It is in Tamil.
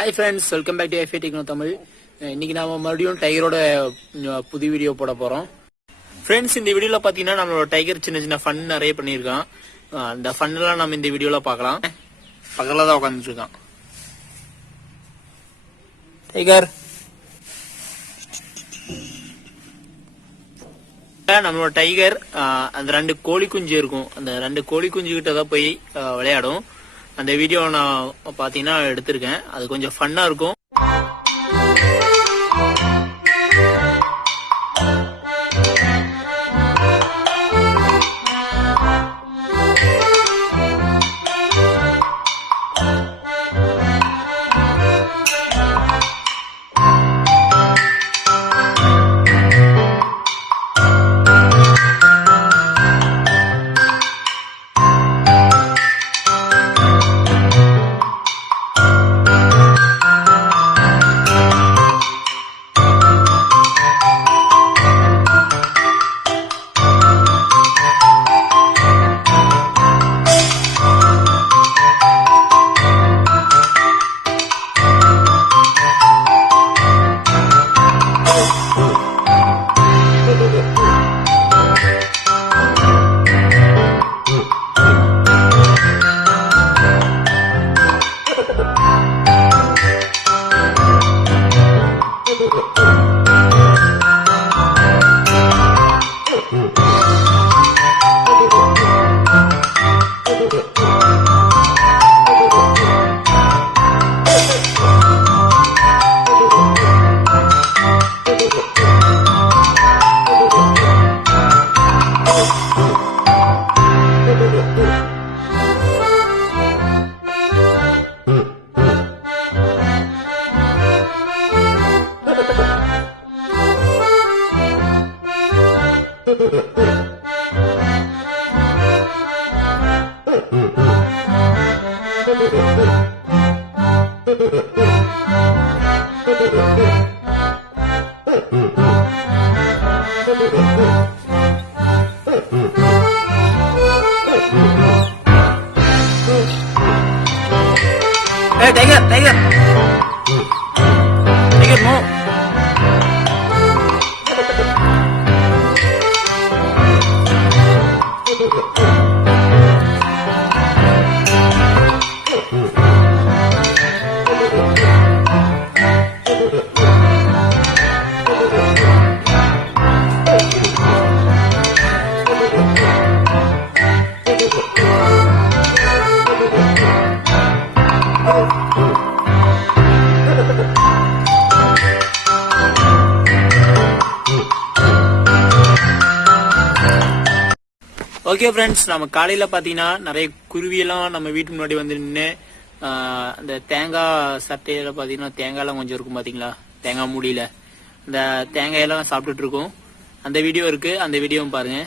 Hi friends, welcome back to TECHNO TAMIL. இன்னைக்கு நாம மறுபடியும் டைகரோட புது வீடியோ போட போறோம். ஃப்ரெண்ட்ஸ், இந்த வீடியோல பாத்தீங்கன்னா நம்மளோட டைகர் சின்ன சின்ன ஃபன் நிறைய பண்ணிருக்கான். அந்த ஃபன் எல்லாம் நம்ம இந்த வீடியோல பார்க்கலாம். பக்கத்துல தான் உட்கார்ந்துட்டு இருக்கான். டைகர் நம்மளோட டைகர் அந்த ரெண்டு கோழி குஞ்சு இருக்கும். அந்த ரெண்டு கோழி குஞ்சு கிட்ட தான் போய் விளையாடும். அந்த வீடியோ நான் பாத்தீங்கன்னா எடுத்திருக்கேன். அது கொஞ்சம் ஃபன்னா இருக்கும். Hey, Tiger, Tiger, Tiger, no. Okay friends, நம்ம காலையில பாத்தீங்கன்னா நிறைய குருவியெல்லாம் நம்ம வீட்டு முன்னாடி வந்து நின்று அந்த தேங்காய் சட்டையில பாத்தீங்கன்னா தேங்காய் எல்லாம் கொஞ்சம் இருக்கும் பாத்தீங்களா, தேங்காய் மூடியில அந்த தேங்காயெல்லாம் சாப்பிட்டுட்டு இருக்கோம். அந்த வீடியோ இருக்கு, அந்த வீடியோவும் பாருங்க.